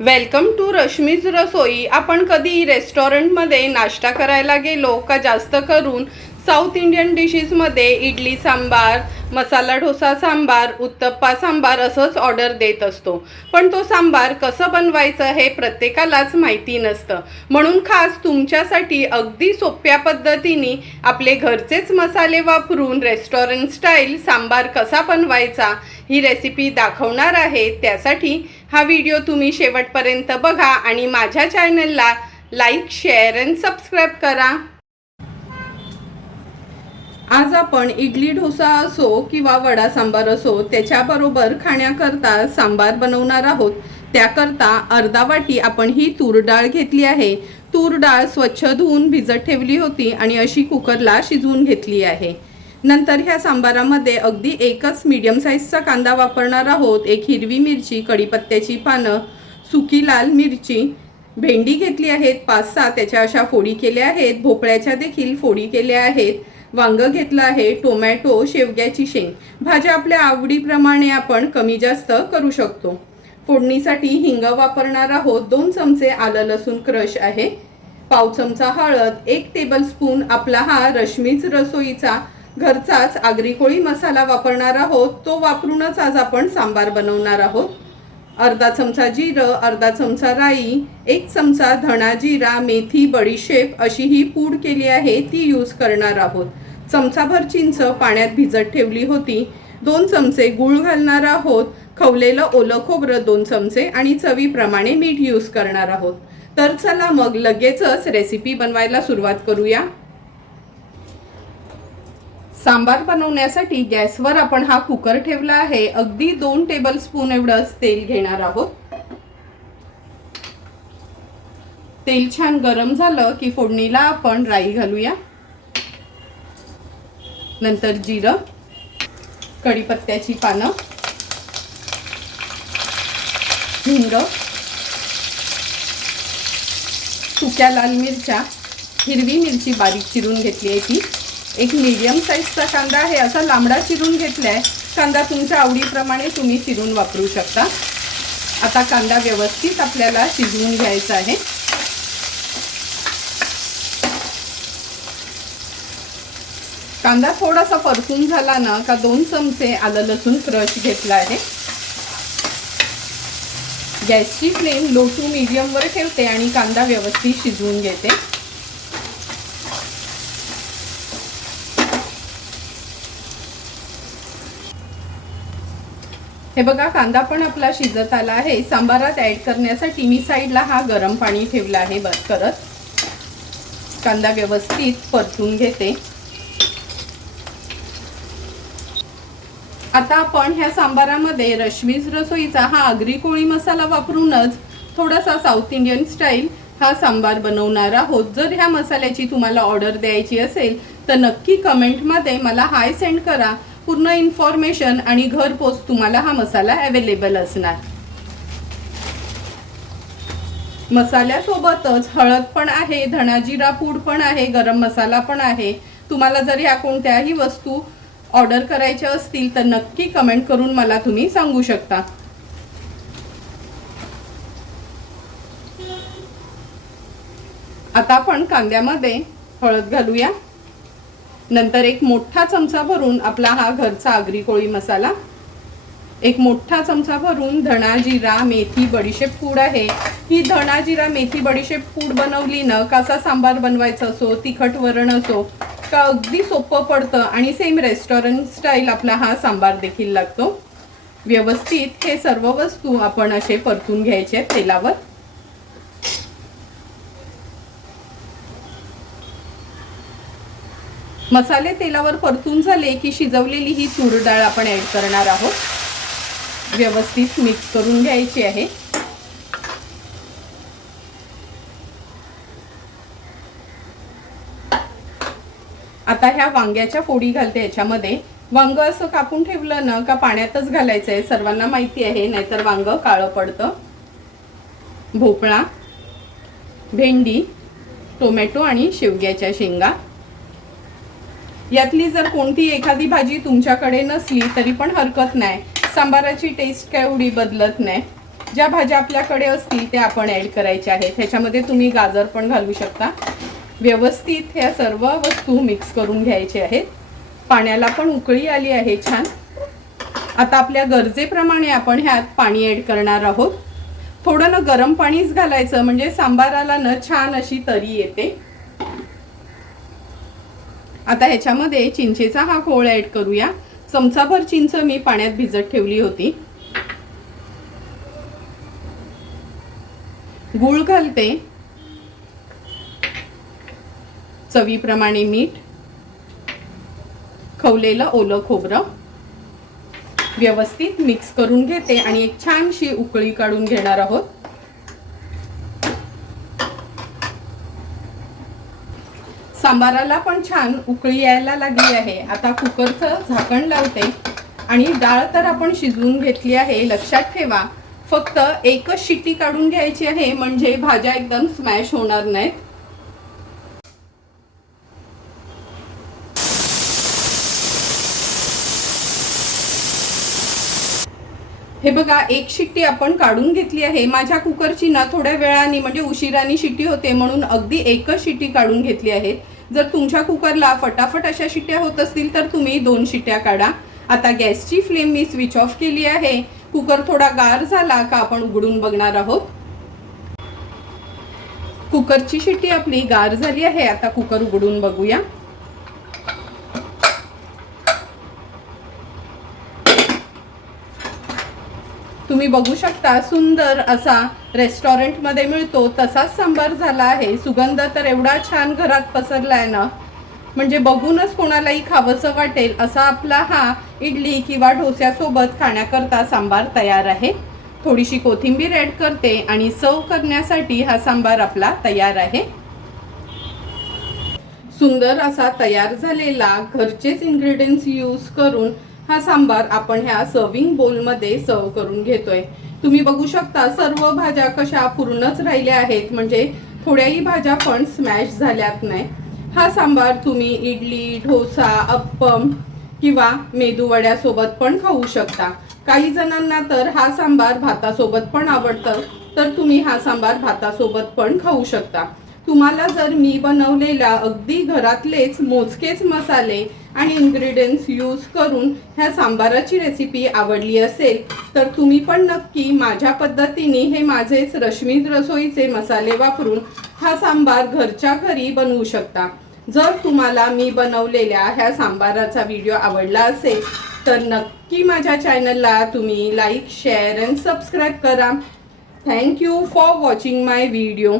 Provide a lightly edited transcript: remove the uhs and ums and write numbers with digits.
Welcome to Rashmi's रसोई। आपण कधी रेस्टॉरंटमध्ये नाश्ता करायला गेलो का जास्त करून साऊथ इंडियन डिशेसमध्ये इडली सांबार, मसाला डोसा सांबार, उत्तप्पा सांबार असंच ऑर्डर देत असतो। पण तो सांबार कसं बनवायचं हे प्रत्येकालाच माहिती नसतं। म्हणून खास तुमच्यासाठी अगदी सोप्या पद्धतीने आपले घरचेच मसाले वापरून रेस्टॉरंट स्टाईल सांबार कसा बनवायचा ही रेसिपी दाखवणार आहे। त्यासाठी हा व्हिडिओ तुम्ही शेवटपर्यंत बघा आणि माझ्या चॅनलला लाईक, शेअर आणि सबस्क्राईब करा। आज आपण इडली डोसा असो किंवा वडा सांबार असो त्याच्याबरोबर खाण्याकरता सांबार बनवणार आहोत। त्याकरता अर्धा वाटी आपण ही तूर डाळ घेतली आहे। तूर डाळ स्वच्छ धुवून भिजत ठेवली होती आणि अशी कुकरला शिजवून घेतली आहे। नंतर ह्या सांबारामध्ये अगदी एकच मीडियम साईजचा कांदा वापरणार आहोत। एक हिरवी मिरची, कढीपत्त्याची पानं, सुकी लाल मिरची, भेंडी घेतली आहेत 5-6, त्याच्या अशा फोडी केल्या आहेत। भोपळ्याच्या देखील फोडी केल्या आहेत। वांग घेतलं आहे, टोमॅटो, शेवग्याची शेंग। भाज्या आपल्या आवडीप्रमाणे आपण कमी जास्त करू शकतो। फोडणीसाठी हिंग वापरणार आहोत। 2 चमचे आलं लसूण क्रश आहे, पाव चमचा हळद, 1 टेबलस्पून आपला हा रश्मीज रसोईचा घरचाच आगरी कोळी मसाला वापरणार आहोत। तो वापरूनच आज आपण सांबार बनवणार आहोत। अर्धा चमचा जिरं, अर्धा चमचा राई, 1 चमचा धणा जिरा, मेथी, बडीशेप अशी ही पूड केली आहे ती यूज करणार आहोत। चमचाभर चिंच पाण्यात भिजत ठेवली होती। 2 चमचे गूळ घालणार आहोत। खवलेलं ओलं खोबरं 2 चमचे आणि चवीप्रमाणे मीठ यूज करणार आहोत। तर चला मग लगेचच रेसिपी बनवायला सुरुवात करूया। सांबार बनवण्यासाठी गॅसवर आपण हा कुकर ठेवला आहे। अगदी 2 टेबलस्पून एवढंच तेल घेणार आहोत। तेल छान गरम झालं की फोडणीला आपण राई घालूया, नंतर जिरं, कढीपत्त्याची पानं, हिंग, सुक्या लाल मिरच्या, हिरवी मिरची बारीक चिरून घेतली आहे ती, एक मीडियम साईजचा कांदा आहे, असा लांबडा चिरून घेतलाय। कांदा तुमच्या आवडीप्रमाणे तुम्ही चिरून वापरू शकता। आता कांदा व्यवस्थित आपल्याला शिजवून घ्यायचा आहे। कांदा थोडासा परतून झाला ना का 2 चमचे आलं लसूण क्रश घेतला आहे। गॅसची फ्लेम लो टू मीडियम वर ठेवते आणि कांदा व्यवस्थित शिजवून घेते। हे बघा, कांदा पण आपला शिजत आला आहे। सांबारात ऍड करण्यासाठी मी साईडला हा गरम पाणी ठेवला आहे। बस करत कांदा व्यवस्थित परतून घेते। आता आपण ह्या सांबारामध्ये रश्मीज रसोईचा हा आगरी कोळी मसाला वापरूनच थोडासा साऊथ इंडियन स्टाईल हा सांबार बनवणार आहोत। जर ह्या मसाल्याची तुम्हाला ऑर्डर द्यायची असेल तर नक्की कमेंटमध्ये मला हाय सेंड करा। पूर्ण इन्फॉर्मेशन आणि घरपोच तुम्हाला हा मसाला अवेलेबल असणार। मसाल्यासोबतच हळद पण आहे, धणा जिरा पूड पण आहे, गरम मसाला पण आहे। तुम्हाला जर ह्या कोणत्याही वस्तू ऑर्डर करायच्या असतील तर नक्की कमेंट करून मला तुम्ही सांगू शकता। आता आपण कांद्यामध्ये हळद घालूया, नंतर 1 मोठा चमचा भरून आपला हा घरचा आगरी कोळी मसाला, 1 मोठा चमचा भरून धणा जिरा मेथी बडीशेप पूड आहे। ही धणा जिरा मेथी बडीशेप पूड बनवली ना कसा सांबार बनवायचा असो, तिखट वरण असो का अगदी सोपं पडतं आणि सेम रेस्टॉरंट स्टाईल आपला हा सांबार देखील लागतो। व्यवस्थित हे सर्व वस्तू आपण असे परतून घ्यायचे तेलावर। मसाले तेलावर परतून झाले की शिजवलेली ही तूर डाळ आपण ऍड करणार आहोत। व्यवस्थित मिक्स करून घ्यायची आहे। आता ह्या वांग्याच्या फोडी घालते याच्यामध्ये। वांग असं कापून ठेवलं ना का पाण्यातच घालायचं आहे, सर्वांना माहिती आहे, नाहीतर वांग काळं पडतं। भोपळा, भेंडी, टोमॅटो आणि शेवग्याच्या शेंगा। यातली जर कोणती एखादी भाजी तुमच्याकडे नसली तरी पण हरकत नाही, सांबाराची टेस्ट काय एवढी बदलत नाही। ज्या भाज्या आपल्याकडे असतील त्या आपण ॲड करायच्या आहेत. ह्याच्यामध्ये तुम्ही गाजर पण घालू शकता. व्यवस्थित ह्या सर्व वस्तू मिक्स करून घ्यायचे आहेत. पाण्याला पण उकळी आली आहे छान. आता आपल्या गरजेप्रमाणे आपण ह्यात पाणी ॲड करणार आहोत. थोडं ना गरम पाणीच घालायचं, म्हणजे सांबाराला न छान अशी तरी येते. आता ह्याच्यामध्ये चिंचेचा हा घोळ ॲड करूया. चमचाभर चिंच मी पाण्यात भिजत ठेवली होती. गूळ घालते, चवीप्रमाणे मीठ, खवलेलं ओलं खोबरं व्यवस्थित मिक्स करून घेते आणि एक छानशी उकळी काढून घेणार आहोत. सांबाराला पण छान उकळी यायला लागली आहे. आता कुकरचं झाकण लावते आणि डाळ तर आपण शिजवून घेतली आहे. लक्षात ठेवा, फक्त एकच शिट्टी काढून घ्यायची आहे, म्हणजे भाज्या एकदम स्मॅश होणार नाहीत. हे बघा, एक शिट्टी आपण काढून घेतली आहे. माझ्या कुकरची ना थोड्या वेळाने म्हणजे उशिराने शिट्टी होते, म्हणून अगदी एकच शिट्टी काढून घेतली आहे. जर तुमच्या कुकरला फटाफट अशा शिट्ट्या होत असतील तर तुम्ही 2 शिट्ट्या काढा. आता गॅसची फ्लेम मी स्विच ऑफ केली आहे. कुकर थोडा गार झाला का आपण उघडून बघणार आहोत. कुकरची शिट्टी आपली गार झाली आहे. आता कुकर उघडून बघूया. तुम्ही बघू शकता, सुंदर असा रेस्टॉरंटमध्ये मिळतो तसाच सांबार झाला आहे. सुगंध तर एवढा छान घरात पसरलाय ना, म्हणजे बघूनच कोणालाही खावंसं वाटेल असा आपला हा इडली किंवा डोस्यासोबत खाण्याकरता सांबार तयार आहे. थोडीशी कोथिंबीर ॲड करते आणि सर्व करण्यासाठी हा सांबार आपला तयार आहे. सुंदर असा तयार झालेला घरचेच इन्ग्रेडियंट्स यूज करून हा सांबार आपण ह्या सर्विंग बोलमध्ये सर्व करून घेतोय. तुम्ही बघू शकता, सर्व भाज्या कशा पूर्णच राहिल्या आहेत, म्हणजे थोड्याही भाज्या पण स्मॅश झाल्यात नाही. हा सांबार तुम्ही इडली, डोसा, अप्पम किंवा मेदूवड्यासोबत पण खाऊ शकता. काही जणांना तर हा सांबार भातासोबत पण आवडतं, तर तुम्ही हा सांबार भातासोबत पण खाऊ शकता. तुम्हाला जर मी बनवलेल्या अगदी घरातलेच मोजकेच मसाले आणि इन्ग्रेडियंट्स यूज करून ह्या सांबाराची रेसिपी आवडली असेल तर तुम्ही पण नक्की माझ्या पद्धतीने हे माझेच रश्मी रसोईचे मसाले वापरून हा सांबार घरच्या घरी बनवू शकता. जर तुम्हाला मी बनवलेल्या ह्या सांबाराचा व्हिडिओ आवडला असेल तर नक्की माझ्या चॅनलला तुम्ही लाईक, शेअर अँड सबस्क्राईब करा. Thank you for watching my video.